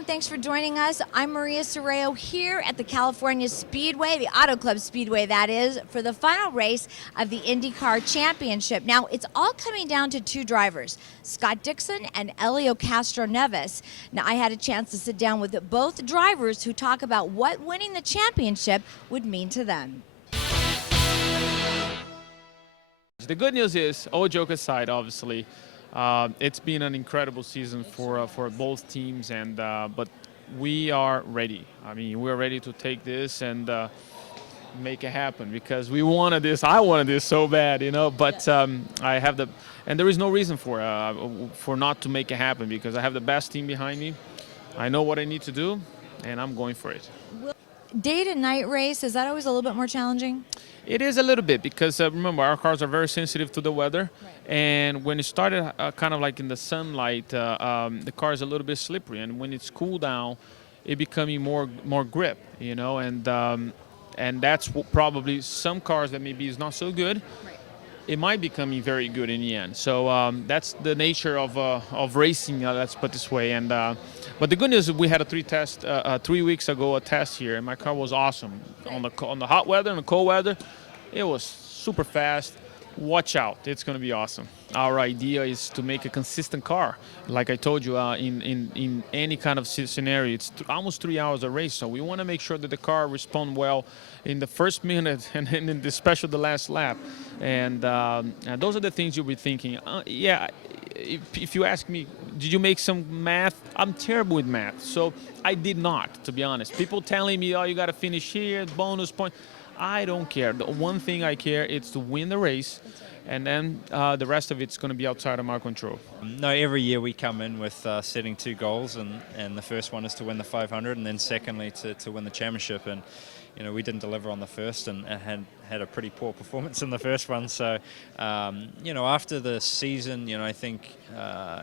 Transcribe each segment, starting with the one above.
and thanks for joining us. I'm Maria Sorreo here at the California Speedway, the Auto Club Speedway that is, for the final race of the IndyCar Championship. Now, it's all coming down to two drivers, Scott Dixon and Elio Castroneves. Now, I had a chance to sit down with both drivers who talk about what winning the championship would mean to them. The good news is, all joke aside, obviously, it's been an incredible season for both teams, and but we are ready. I mean, we're ready to take this and make it happen because we wanted this. I wanted this so bad, you know. But I have and there is no reason for not to make it happen because I have the best team behind me. I know what I need to do, and I'm going for it. Day to night race, is that always a little bit more challenging? It is a little bit because remember, our cars are very sensitive to the weather, right. And when it started kind of like in the sunlight, the car is a little bit slippery, and when it's cooled down, it becoming more grip, you know, and that's probably some cars that maybe is not so good. Right. It might becoming very good in the end. So that's the nature of racing. Let's put it this way. And but the good news is we had a 3 weeks ago a test here, and my car was awesome on the hot weather and the cold weather. It was super fast. Watch out, it's going to be awesome. Our idea is to make a consistent car. Like I told you, in any kind of scenario, it's almost 3 hours a race. So we want to make sure that the car responds well in the first minute and in especially the last lap. And those are the things you'll be thinking. Yeah, if you ask me, did you make some math? I'm terrible with math, so I did not, to be honest. People telling me, oh, you got to finish here, bonus point. I don't care. The one thing I care is to win the race, and then the rest of it's going to be outside of my control. No, every year we come in with setting two goals, and the first one is to win the 500, and then secondly to win the championship. And you know, we didn't deliver on the first, and had a pretty poor performance in the first one. So you know, after the season, you know, I think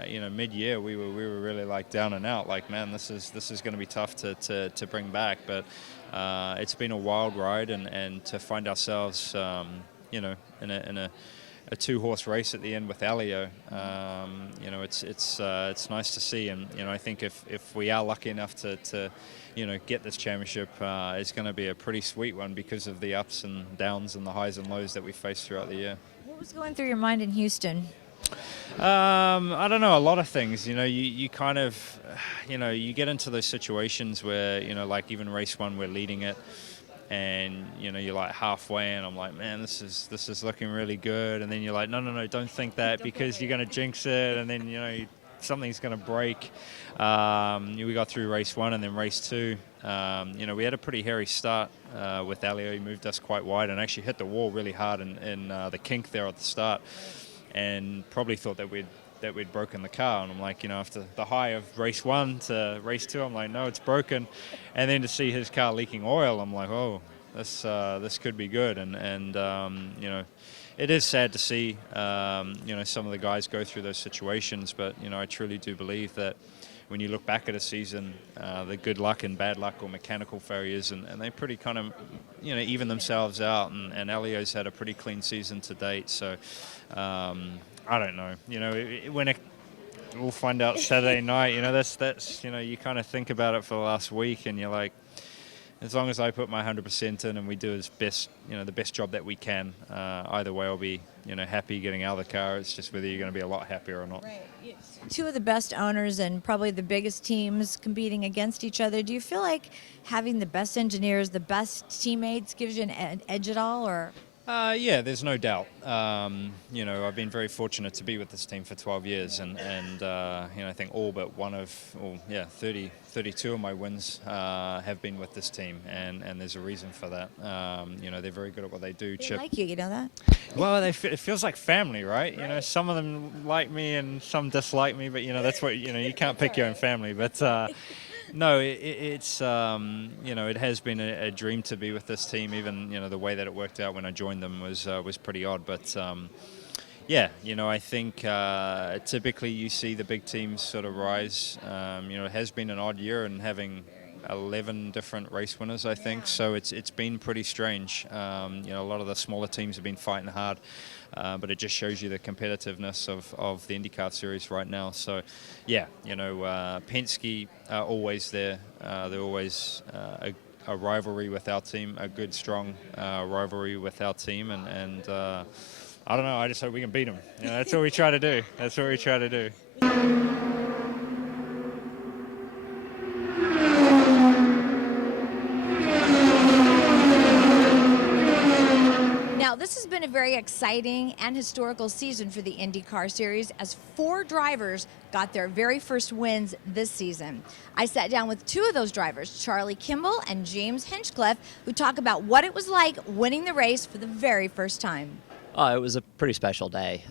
you know, mid-year we were really like down and out. Like, man, this is going to be tough to bring back, but. It's been a wild ride, and to find ourselves, you know, in a two-horse race at the end with Elio, you know, it's nice to see. And you know, I think if we are lucky enough to you know, get this championship, it's going to be a pretty sweet one because of the ups and downs and the highs and lows that we face throughout the year. What was going through your mind in Houston? I don't know, a lot of things. You know, you kind of, you know, you get into those situations where, you know, like even race one, we're leading it, and you know, you're like halfway, and I'm like, man, this is looking really good, and then you're like, no, don't think that because you're going to jinx it, and then you know, something's going to break. We got through race one, and then race two. You know, we had a pretty hairy start with Elio. He moved us quite wide and actually hit the wall really hard in the kink there at the start. And probably thought that we'd broken the car, and I'm like, you know, after the high of race one to race two, I'm like, no, it's broken, and then to see his car leaking oil, I'm like, oh, this could be good, and you know, it is sad to see you know, some of the guys go through those situations, but you know, I truly do believe that when you look back at a season, the good luck and bad luck or mechanical failures, and they pretty kind of, you know, even themselves out, and Elio's had a pretty clean season to date, so I don't know, you know, we'll find out Saturday night, you know, that's you know, you kind of think about it for the last week, and you're like, as long as I put my 100% in and we do as best, you know, the best job that we can, either way I'll be, you know, happy getting out of the car. It's just whether you're going to be a lot happier or not. Right. Two of the best owners and probably the biggest teams competing against each other. Do you feel like having the best engineers, the best teammates gives you an edge at all, or? Yeah, there's no doubt. You know, I've been very fortunate to be with this team for 12 years, and you know, I think all but 32 of my wins have been with this team, and there's a reason for that. You know, they're very good at what they do. They like you know that? Well, it feels like family, right? You know, some of them like me and some dislike me, but you know, that's what, you know, you can't pick your own family, but. No, it's you know, it has been a dream to be with this team. Even, you know, the way that it worked out when I joined them was pretty odd. But yeah, you know, I think typically you see the big teams sort of rise. You know, it has been an odd year, and having 11 different race winners, I think. So it's been pretty strange. You know, a lot of the smaller teams have been fighting hard. but it just shows you the competitiveness of the IndyCar series right now. So, yeah, Penske are always there. They're always a rivalry with our team, a good, strong rivalry with our team, and I don't know. I just hope we can beat them. That's what we try to do. That's what we try to do. Now, this has been a very exciting and historical season for the IndyCar Series as 4 drivers got their very first wins this season. I sat down with 2 of those drivers, Charlie Kimball and James Hinchcliffe, who talk about what it was like winning the race for the very first time. Oh, it was a pretty special day.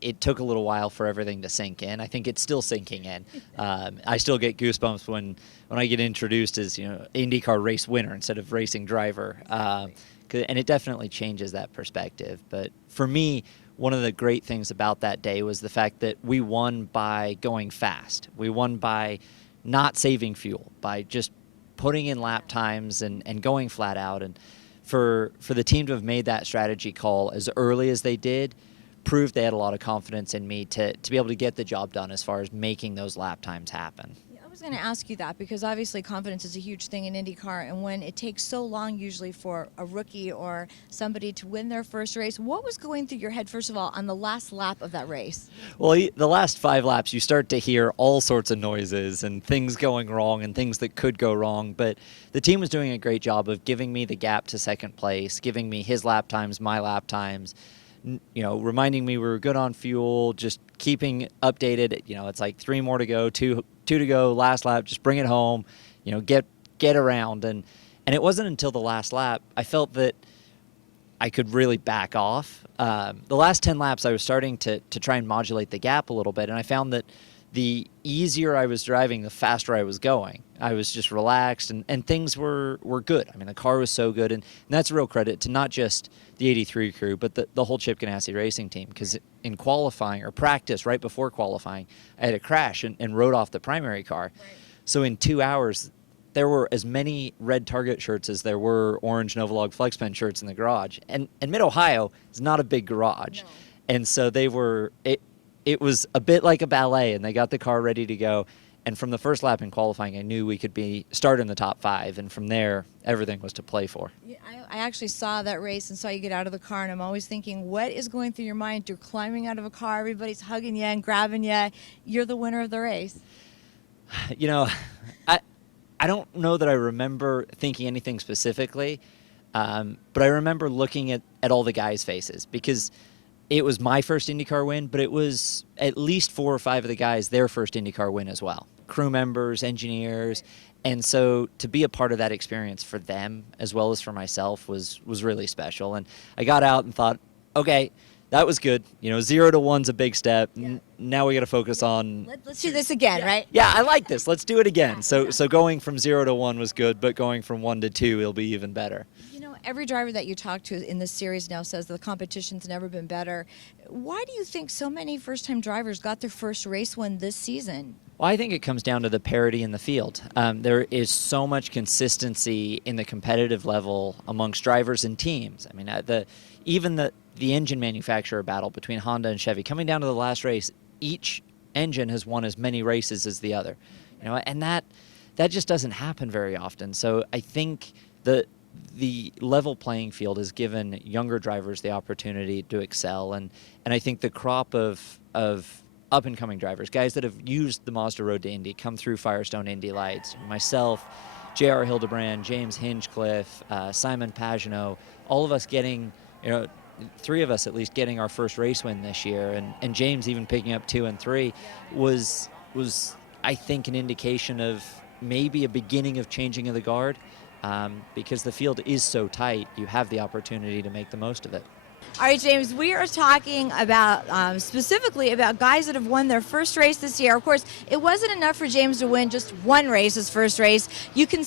It took a little while for everything to sink in. I think it's still sinking in. I still get goosebumps when I get introduced as IndyCar race winner instead of racing driver. And it definitely changes that perspective. But for me, one of the great things about that day was the fact that we won by going fast. We won by not saving fuel, by just putting in lap times and going flat out. And for the team to have made that strategy call as early as they did proved they had a lot of confidence in me to be able to get the job done as far as making those lap times happen. I was going to ask you that because obviously confidence is a huge thing in IndyCar, and when it takes so long usually for a rookie or somebody to win their first race, what was going through your head, first of all, on the last lap of that race? Well, the last 5 laps, you start to hear all sorts of noises and things going wrong and things that could go wrong, but the team was doing a great job of giving me the gap to second place, giving me his lap times, my lap times, reminding me we were good on fuel, just keeping updated. It's like 3 more to go, two to go, last lap, just bring it home, get around. And it wasn't until the last lap I felt that I could really back off. The last 10 laps I was starting to try and modulate the gap a little bit, and I found that the easier I was driving, the faster I was going. I was just relaxed, and things were good. I mean, the car was so good, and that's a real credit to not just the 83 crew, but the whole Chip Ganassi racing team, because in qualifying, or practice right before qualifying, I had a crash and rode off the primary car. Right. So in 2 hours, there were as many red Target shirts as there were orange Novolog FlexPen shirts in the garage. And Mid-Ohio is not a big garage. No. And so it was a bit like a ballet, and they got the car ready to go. And from the first lap in qualifying, I knew we could start in the top 5. And from there, everything was to play for. Yeah, I actually saw that race and saw you get out of the car, and I'm always thinking, what is going through your mind? You're climbing out of a car, everybody's hugging you and grabbing you. You're the winner of the race. I don't know that I remember thinking anything specifically, but I remember looking at all the guys' faces, because it was my first IndyCar win, but it was at least 4 or 5 of the guys their first IndyCar win as well. Crew members, engineers, and so to be a part of that experience for them as well as for myself was really special. And I got out and thought, okay, that was good. 0 to 1's a big step. Yeah. Now we got to focus on. Let's do this again, right? Yeah, I like this. Let's do it again. So going from 0 to 1 was good, but going from 1 to 2 will be even better. Every driver that you talk to in this series now says the competition's never been better. Why do you think so many first-time drivers got their first race win this season? Well, I think it comes down to the parity in the field. There is so much consistency in the competitive level amongst drivers and teams. I mean, even the engine manufacturer battle between Honda and Chevy, coming down to the last race, each engine has won as many races as the other. And that just doesn't happen very often. So I think the level playing field has given younger drivers the opportunity to excel, and I think the crop of up-and-coming drivers, guys that have used the Mazda Road to Indy, come through Firestone Indy Lights, myself, J.R. Hildebrand, James Hinchcliffe, Simon Pagenaud, all of us getting, 3 of us at least getting our first race win this year, and James even picking up 2 and 3 was I think an indication of maybe a beginning of changing of the guard. Because the field is so tight, you have the opportunity to make the most of it. All right, James, we are talking about specifically about guys that have won their first race this year. Of course, it wasn't enough for James to win just one race, his first race. You can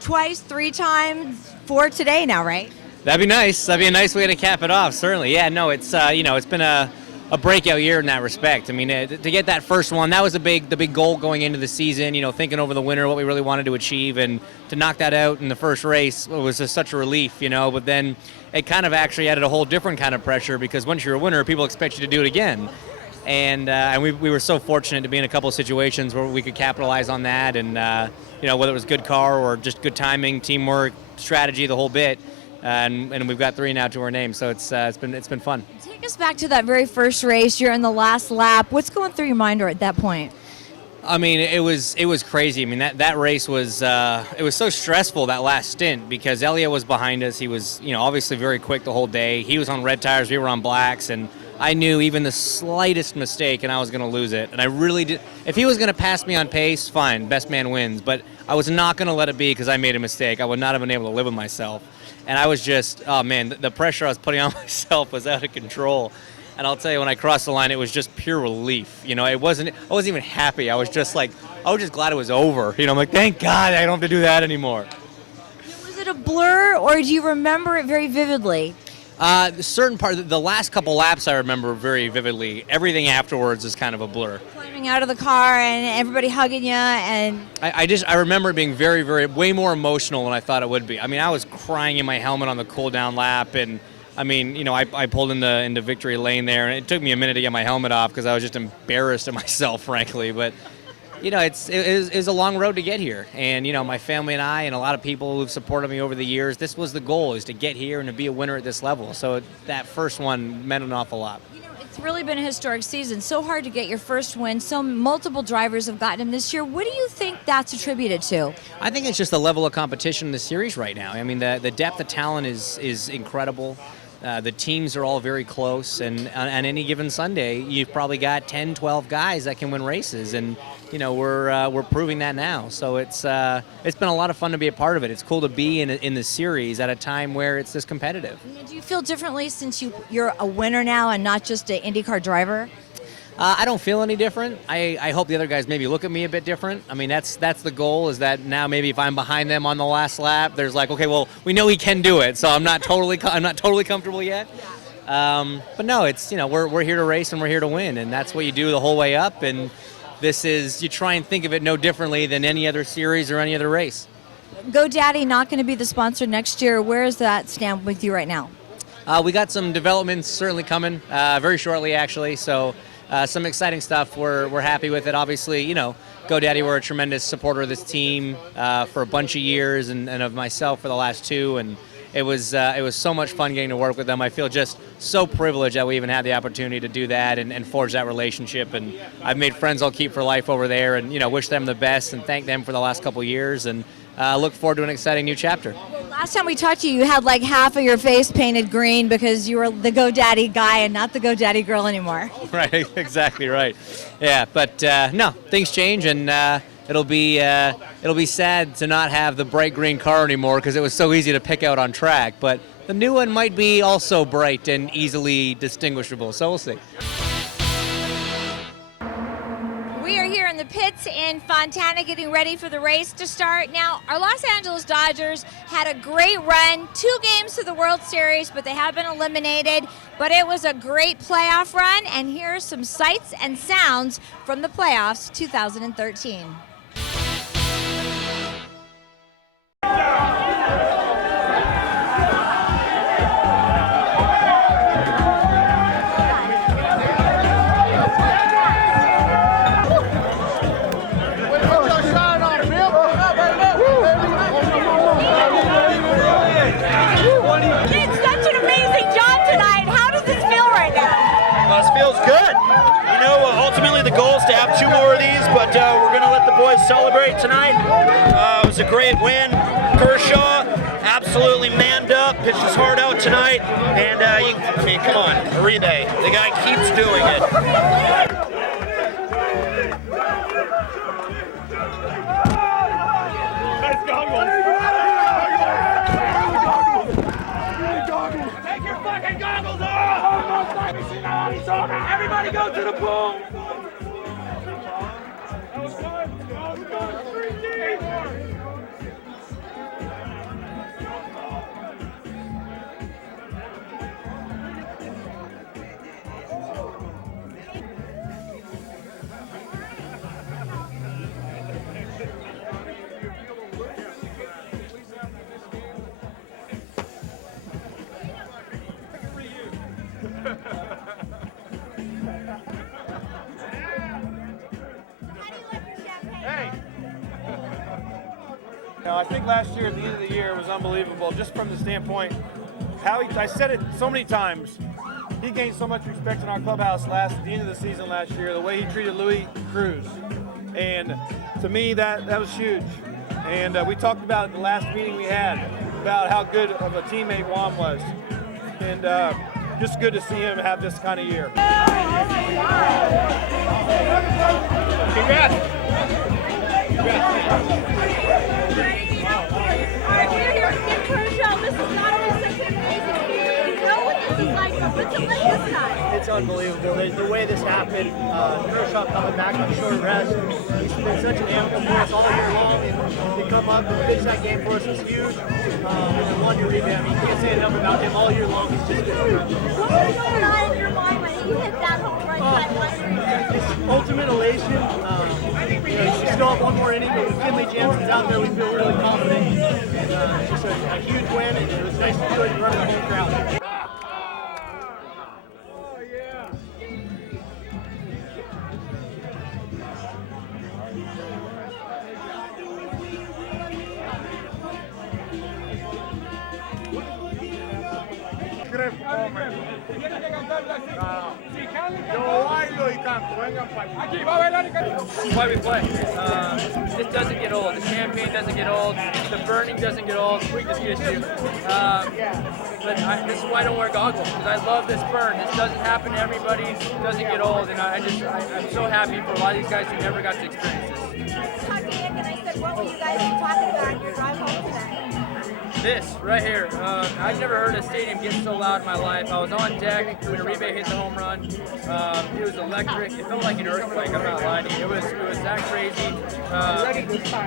twice, 3 times, 4 today now, right? That'd be nice. That'd be a nice way to cap it off, certainly. Yeah, no, it's it's been a a breakout year in that respect. I mean, to get that first one, that was the big goal going into the season. You know, thinking over the winter what we really wanted to achieve, and to knock that out in the first race was just such a relief. You know, but then it kind of actually added a whole different kind of pressure, because once you're a winner, people expect you to do it again. And we were so fortunate to be in a couple of situations where we could capitalize on that, and you know, whether it was good car or just good timing, teamwork, strategy, the whole bit. And we've got 3 now to our name, so it's been fun. Take us back to that very first race. You're in the last lap. What's going through your mind at that point? I mean, it was crazy. I mean, that race was it was so stressful, that last stint, because Elliott was behind us. He was, you know, obviously very quick the whole day. He was on red tires, we were on blacks, and I knew even the slightest mistake and I was going to lose it. And I really did. If he was going to pass me on pace, fine, best man wins. But I was not going to let it be because I made a mistake. I would not have been able to live with myself. And I was just, oh man, the pressure I was putting on myself was out of control. And I'll tell you, when I crossed the line, it was just pure relief. You know, I wasn't even happy. I was just glad it was over. You know, I'm like, thank God I don't have to do that anymore. Was it a blur, or do you remember it very vividly? Certain part, the last couple laps I remember very vividly. Everything afterwards is kind of a blur. Climbing out of the car and everybody hugging you, and I remember it being very, very, way more emotional than I thought it would be. I mean, I was crying in my helmet on the cool down lap, and I mean, you know, I pulled into victory lane there, and it took me a minute to get my helmet off because I was just embarrassed at myself, frankly. But you know, it is a long road to get here. And, you know, my family and I and a lot of people who've supported me over the years, this was the goal, is to get here and to be a winner at this level. So that first one meant an awful lot. you know, it's really been a historic season. So hard to get your first win. So multiple drivers have gotten him this year. What do you think that's attributed to? I think it's just the level of competition in the series right now. I mean, the depth of talent is incredible. The teams are all very close, and on any given Sunday, you've probably got 10, 12 guys that can win races, and you know, we're proving that now. So it's been a lot of fun to be a part of it. It's cool to be in the series at a time where it's this competitive. Do you feel differently since you're a winner now and not just an IndyCar driver? I don't feel any different. I hope the other guys maybe look at me a bit different. I mean, that's the goal, is that now maybe if I'm behind them on the last lap, there's like, okay, well, we know he can do it, so I'm not totally comfortable yet. But no, it's, you know, we're here to race and we're here to win, and that's what you do the whole way up. And this is, you try and think of it no differently than any other series or any other race. GoDaddy not going to be the sponsor next year. Where does that stand with you right now? We got some developments certainly coming very shortly, actually. So. Some exciting stuff. We're happy with it. Obviously, you know, GoDaddy were a tremendous supporter of this team for a bunch of years, and of myself for the last 2. And it was so much fun getting to work with them. I feel just so privileged that we even had the opportunity to do that and forge that relationship. And I've made friends I'll keep for life over there, and you know, wish them the best and thank them for the last couple of years, and look forward to an exciting new chapter. Last time we talked to you, you had like half of your face painted green because you were the GoDaddy guy and not the GoDaddy girl anymore. Right, exactly right. Yeah, but no, things change, and it'll be sad to not have the bright green car anymore because it was so easy to pick out on track. But the new one might be also bright and easily distinguishable, so we'll see. We are here in the pits in Fontana getting ready for the race to start. Now, our Los Angeles Dodgers had a great run, 2 games to the World Series, but they have been eliminated. But it was a great playoff run, and here are some sights and sounds from the playoffs 2013. Good. You know, ultimately the goal is to have 2 more of these, but we're going to let the boys celebrate tonight. It was a great win. Kershaw absolutely manned up, pitched his heart out tonight, and I mean, come on, Uribe, the guy keeps doing it. Everybody go to the pool! No, I think last year at the end of the year was unbelievable, just from the standpoint how I said it so many times. He gained so much respect in our clubhouse at the end of the season last year, the way he treated Louis Cruz. And to me, that was huge. And we talked about it the last meeting we had, about how good of a teammate Juan was. And just good to see him have this kind of year. Congrats. Alright, we're here to get Kershaw. This is not only such an amazing season, you know what this is like, but what's it like this time? It's unbelievable. The way this happened, Kershaw coming back on short rest, he's been such an animal for us all year long, and to come up and finish that game for us was huge. And one year rebound, you can't say enough about him all year long. He's just been What was going on in your mind when he hit that home run that one year? It's ultimate elation. You still have one more inning, but with Kinley Jansen's out there, we feel really confident. And it's just a huge win, and it was nice to do it in front of the home crowd. Why we play. This doesn't get old. The champagne doesn't get old. The burning doesn't get old. We just get you. This is why I don't wear goggles, because I love this burn. This doesn't happen to everybody. It doesn't get old, and I'm so happy for a lot of these guys who never got to experience this. I talked to Nick and I said, what were you guys talking about on your drive home today? This right here. I've never heard a stadium get so loud in my life. I was on deck when Uribe hit the home run. It was electric. It felt like an earthquake. I'm not lying to you. It was that crazy.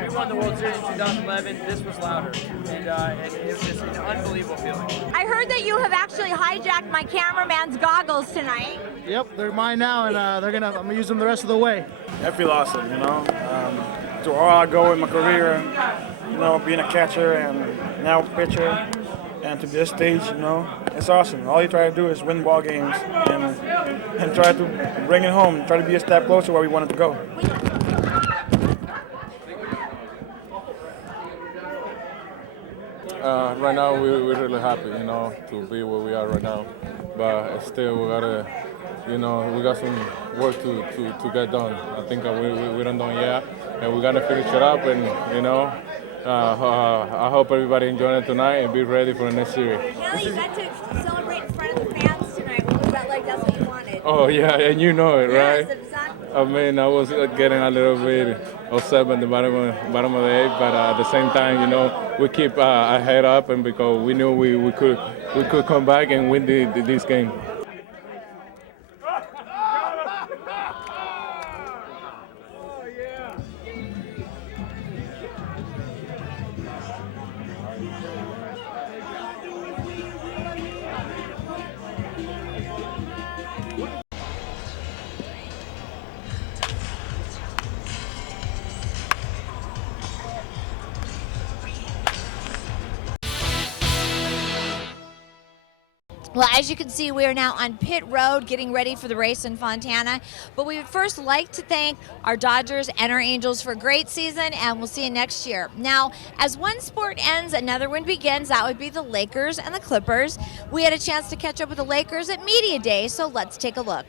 We won the World Series in 2011. This was louder, and it was just an unbelievable feeling. I heard that you have actually hijacked my cameraman's goggles tonight. Yep, they're mine now, and I'm gonna use them the rest of the way. I feel awesome, you know. To all I go in my career, you know, being a catcher and now pitcher, and to this stage, you know, it's awesome. All you try to do is win ball games and try to bring it home, try to be a step closer where we wanted to go. Right now, we're really happy, you know, to be where we are right now. But still, we gotta, you know, we got some work to get done. I think we don't done yet, and we gotta finish it up. And you know, I hope everybody enjoyed it tonight and be ready for the next series. Now you got to celebrate in front of the fans tonight. What was that like? That's what you wanted. Oh yeah, and you know it, right? Yes, exactly. I mean, I was getting a little bit upset at the bottom of the eighth, but at the same time, you know, we keep our head up, and because we knew we could come back and win this game. Well, as you can see, we are now on pit road getting ready for the race in Fontana. But we would first like to thank our Dodgers and our Angels for a great season, and we'll see you next year. Now, as one sport ends, another one begins. That would be the Lakers and the Clippers. We had a chance to catch up with the Lakers at Media Day, so let's take a look.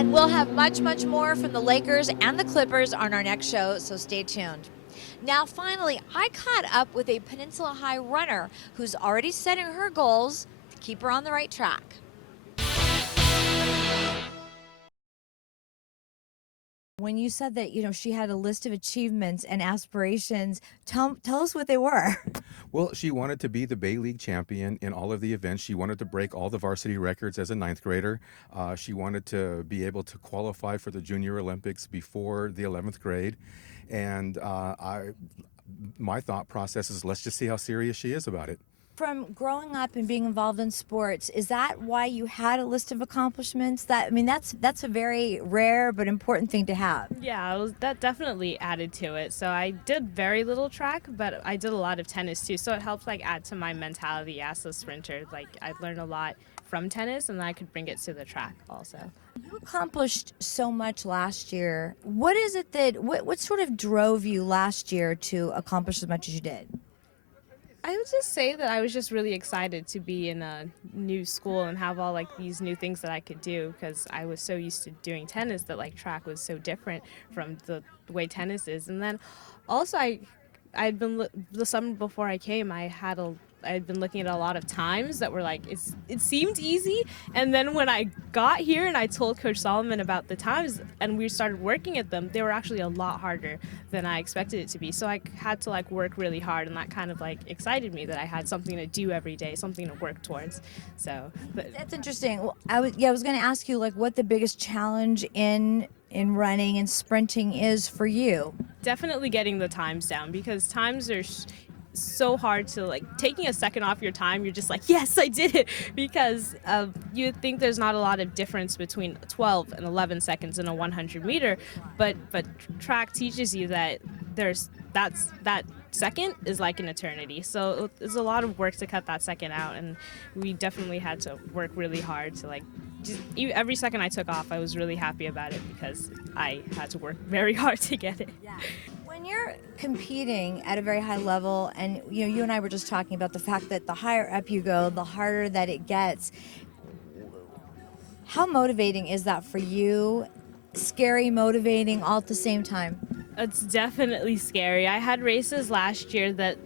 And we'll have much, much more from the Lakers and the Clippers on our next show, so stay tuned. Now, finally, I caught up with a Peninsula High runner who's already setting her goals to keep her on the right track. When you said that, she had a list of achievements and aspirations, tell us what they were. Well, she wanted to be the Bay League champion in all of the events. She wanted to break all the varsity records as a ninth grader. She wanted to be able to qualify for the Junior Olympics before the 11th grade. And my thought process is, let's just see how serious she is about it. From growing up and being involved in sports, is that why you had a list of accomplishments? That's a very rare but important thing to have. Yeah, that definitely added to it. So I did very little track, but I did a lot of tennis too. So it helped add to my mentality as a sprinter. I learned a lot from tennis, and then I could bring it to the track also. You accomplished so much last year. What is it what sort of drove you last year to accomplish as much as you did? I would just say that I was just really excited to be in a new school and have all these new things that I could do, because I was so used to doing tennis that track was so different from the way tennis is. And then also I'd been the summer before I came, I'd been looking at a lot of times that were it seemed easy, and then when I got here and I told Coach Solomon about the times and we started working at them, they were actually a lot harder than I expected it to be. So I had to work really hard, and that kind of excited me that I had something to do every day, something to work towards. So that's interesting. Well, I was going to ask you what the biggest challenge in running and sprinting is for you. Definitely getting the times down, because times are so hard to taking a second off your time. You're just yes, I did it, because you think there's not a lot of difference between 12 and 11 seconds in a 100 meter, but track teaches you that that second is like an eternity. So it's a lot of work to cut that second out, and we definitely had to work really hard to every second I took off, I was really happy about it, because I had to work very hard to get it. Yeah. When you're competing at a very high level, and you and I were just talking about the fact that the higher up you go, the harder that it gets, how motivating is that for you? Scary, motivating, all at the same time? It's definitely scary. I had races last year that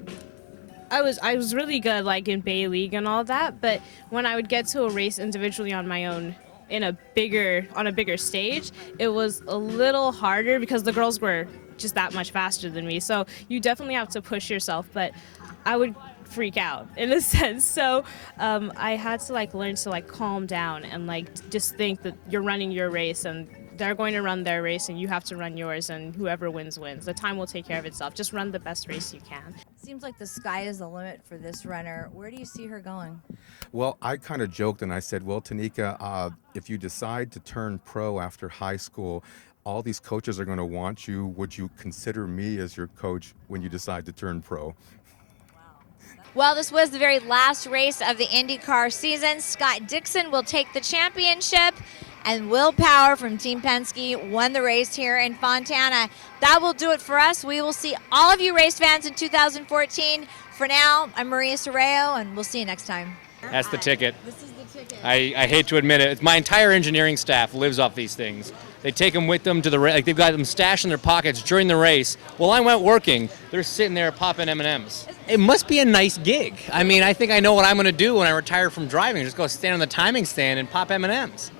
I was really good, in Bay League and all that, but when I would get to a race individually on my own on a bigger stage, it was a little harder because the girls were just that much faster than me. So you definitely have to push yourself, but I would freak out in a sense. So I had to learn to calm down and just think that you're running your race and they're going to run their race and you have to run yours, and whoever wins wins. The time will take care of itself. Just run the best race you can. Seems like the sky is the limit for this runner. Where do you see her going? Well, I kind of joked and I said, well, Tanika, if you decide to turn pro after high school, all these coaches are going to want you. Would you consider me as your coach when you decide to turn pro? Well, this was the very last race of the IndyCar season. Scott Dixon will take the championship, and Will Power from Team Penske won the race here in Fontana. That will do it for us. We will see all of you race fans in 2014. For now, I'm Maria Sorreo, and we'll see you next time. That's the ticket. This is the ticket. I hate to admit it. My entire engineering staff lives off these things. They take them with them to the race. They've got them stashed in their pockets during the race. While I went working, they're sitting there popping M&Ms. It must be a nice gig. I mean, I think I know what I'm going to do when I retire from driving. Just go stand on the timing stand and pop M&Ms.